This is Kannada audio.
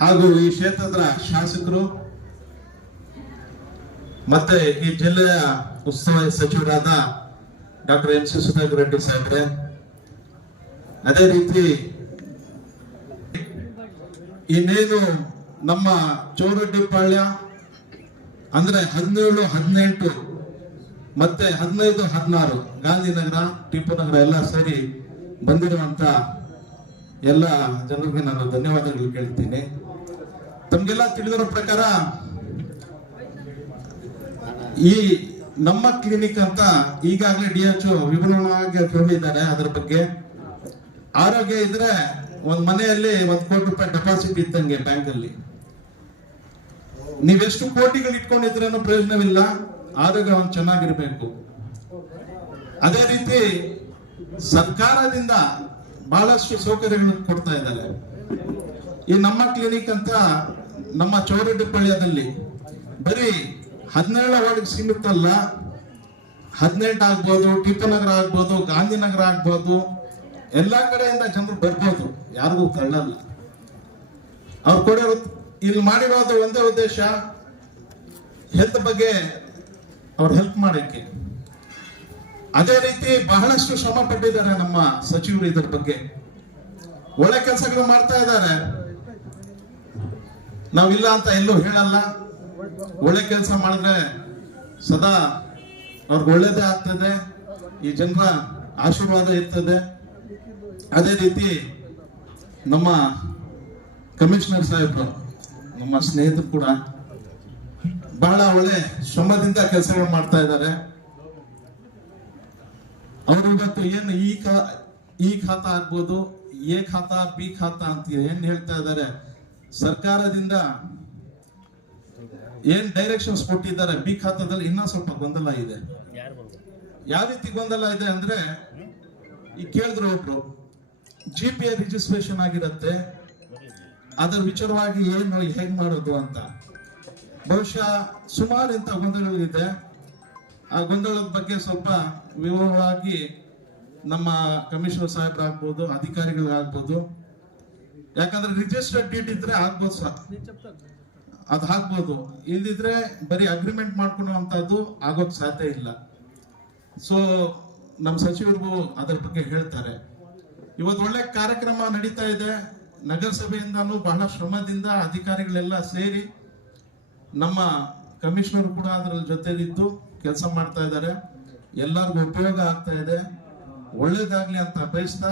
ಹಾಗೂ ಈ ಕ್ಷೇತ್ರದ ಶಾಸಕರು ಮತ್ತೆ ಈ ಜಿಲ್ಲೆಯ ಉಸ್ತುವಾರಿ ಸಚಿವರಾದ doctor M C Sudhakar Reddy ಸಾಹೇಬ್ರೆ, ಅದೇ ರೀತಿ ಇನ್ನೇನು ನಮ್ಮ ಚೌರಡ್ಡಿಪಾಳ್ಯ ಅಂದ್ರೆ ಹದಿನೇಳು, ಹದಿನೆಂಟು ಮತ್ತೆ ಹದಿನೈದು, ಹದಿನಾರು ಗಾಂಧಿನಗರ, ಟಿಪ್ಪು ನಗರ ಎಲ್ಲ ಸೇರಿ ಬಂದಿರುವಂತ ಎಲ್ಲ ಜನರಿಗೆ ನಾನು ಧನ್ಯವಾದಗಳು ಕೇಳ್ತೀನಿ. ತಮ್ಗೆಲ್ಲ ತಿಳಿದಿರೋ ಪ್ರಕಾರ ಈ ನಮ್ಮ ಕ್ಲಿನಿಕ್ ಅಂತ ಈಗಾಗಲೇ ಡಿ ಎಚ್ ವಿವರವಾಗಿ ಹೇಳಿದ್ದಾರೆ ಅದರ ಬಗ್ಗೆ. ಆರೋಗ್ಯ ಇದ್ರೆ ಒಂದ್ ಮನೆಯಲ್ಲಿ ಒಂದ್ ಕೋಟಿ ರೂಪಾಯಿ ಡೆಪಾಸಿಟ್ ಇತ್ತಂಗೆ ಬ್ಯಾಂಕ್ ಅಲ್ಲಿ. ನೀವೆಷ್ಟು ಕೋಟಿಗಳು ಇಟ್ಕೊಂಡಿದ್ರೇನು ಪ್ರಯೋಜನವಿಲ್ಲ. ಆರೋಗ್ಯ ಒಂದು ಚೆನ್ನಾಗಿರ್ಬೇಕು. ಅದೇ ರೀತಿ ಸರ್ಕಾರದಿಂದ ಬಹಳಷ್ಟು ಸೌಕರ್ಯಗಳನ್ನು ಕೊಡ್ತಾ ಇದ್ದಾರೆ. ಈ ನಮ್ಮ ಕ್ಲಿನಿಕ್ ಅಂತ ನಮ್ಮ ಚೌರಡಿಪಳ್ಯದಲ್ಲಿ ಬರೀ ಹದಿನೇಳು ವಾರ್ಡ್ಗೆ ಸೀಮಿತ ಅಲ್ಲ, ಹದಿನೆಂಟು ಆಗ್ಬೋದು ಟಿಪ್ಪನಗರ ಆಗ್ಬೋದು, ಗಾಂಧಿನಗರ ಆಗ್ಬೋದು, ಎಲ್ಲ ಕಡೆಯಿಂದ ಜನರು ಬರ್ಬೋದು, ಯಾರಿಗೂ ತಳ್ಳಲ್ಲ. ಅವ್ರು ಕೊಡಿರೋ ಇಲ್ಲಿ ಮಾಡಿರೋದು ಒಂದೇ ಉದ್ದೇಶ ಹೆಲ್ತ್ ಬಗ್ಗೆ ಅವ್ರು ಹೆಲ್ಪ್ ಮಾಡಕ್ಕೆ. ಅದೇ ರೀತಿ ಬಹಳಷ್ಟು ಶ್ರಮ ಪಟ್ಟಿದ್ದಾರೆ ನಮ್ಮ ಸಚಿವರು ಇದರ ಬಗ್ಗೆ. ಒಳ್ಳೆ ಕೆಲಸಗಳು ಮಾಡ್ತಾ ಇದ್ದಾರೆ. ನಾವಿಲ್ಲ ಅಂತ ಎಲ್ಲೂ ಹೇಳಲ್ಲ. ಒಳ್ಳೆ ಕೆಲಸ ಮಾಡಿದ್ರೆ ಸದಾ ಅವ್ರಿಗೆ ಒಳ್ಳೇದೇ ಆಗ್ತದೆ. ಈ ಜನರ ಆಶೀರ್ವಾದ ಇರ್ತದೆ. ಅದೇ ರೀತಿ ನಮ್ಮ ಕಮಿಷನರ್ ಸಾಹೇಬರು, ನಮ್ಮ ಸ್ನೇಹಿತರು ಕೂಡ ಬಹಳ ಒಳ್ಳೆ ಶ್ರಮದಿಂದ ಕೆಲಸಗಳು ಮಾಡ್ತಾ ಇದ್ದಾರೆ. ಇವತ್ತು ಏನು ಈ ಖಾ ಈ ಖಾತಾ ಆಗ್ಬೋದು, ಎ ಖಾತಾ, ಬಿ ಖಾತಾ ಅಂತ ಏನ್ ಹೇಳ್ತಾ ಇದ್ದಾರೆ? ಸರ್ಕಾರದಿಂದ ಏನ್ ಡೈರೆಕ್ಷನ್ಸ್ ಕೊಟ್ಟಿದ್ದಾರೆ? ಬಿ ಖಾತಾದಲ್ಲಿ ಇನ್ನೂ ಸ್ವಲ್ಪ ಗೊಂದಲ ಇದೆ. ಯಾವ ರೀತಿ ಗೊಂದಲ ಇದೆ ಅಂದ್ರೆ, ಈ ಕೇಳಿದ್ರು ಒಬ್ರು ಜಿ ಪಿ ಎ ರಿಜಿಸ್ಟ್ರೇಷನ್ ಆಗಿರತ್ತೆ, ಅದರ ವಿಚಾರವಾಗಿ ಏನು ಹೇಗ್ ಮಾಡೋದು ಅಂತ. ಬಹುಶಃ ಸುಮಾರು ಇಂಥ ಗೊಂದಲಗಳಿದೆ. ಆ ಗೊಂದಲದ ಬಗ್ಗೆ ಸ್ವಲ್ಪ ವಿವರವಾಗಿ ನಮ್ಮ ಕಮಿಷನರ್ ಸಾಹೇಬ್ರಾಗ್ಬೋದು, ಅಧಿಕಾರಿಗಳಾಗ್ಬೋದು. ಯಾಕಂದ್ರೆ ರಿಜಿಸ್ಟರ್ಡ್ ಡೇಟ್ ಇದ್ರೆ ಆಗ್ಬೋದು ಸರ್. ಅದು ಹಾಕ್ಬೋದು ಇಲ್ದಿದ್ರೆ ಬರೀ ಅಗ್ರಿಮೆಂಟ್ ಮಾಡ್ಕೊಳ್ಳುವಂತದ್ದು ಆಗೋಕ್ ಸಾಧ್ಯ ಇಲ್ಲ. ಸೊ ನಮ್ಮ ಸಚಿವರಿಗೂ ಅದರ ಬಗ್ಗೆ ಹೇಳ್ತಾರೆ. ಇವತ್ತು ಒಳ್ಳೆ ಕಾರ್ಯಕ್ರಮ ನಡೀತಾ ಇದೆ. ನಗರಸಭೆಯಿಂದನೂ ಬಹಳ ಶ್ರಮದಿಂದ ಅಧಿಕಾರಿಗಳೆಲ್ಲ ಸೇರಿ ನಮ್ಮ ಕಮಿಷನರ್ ಕೂಡ ಅದರ ಜೊತೆಲಿದ್ದು ಕೆಲಸ ಮಾಡ್ತಾ ಇದ್ದಾರೆ. ಎಲ್ಲರಿಗೂ ಉಪಯೋಗ ಆಗ್ತಾ ಇದೆ. ಒಳ್ಳೇದಾಗ್ಲಿ ಅಂತ ಬಯಸ್ತಾ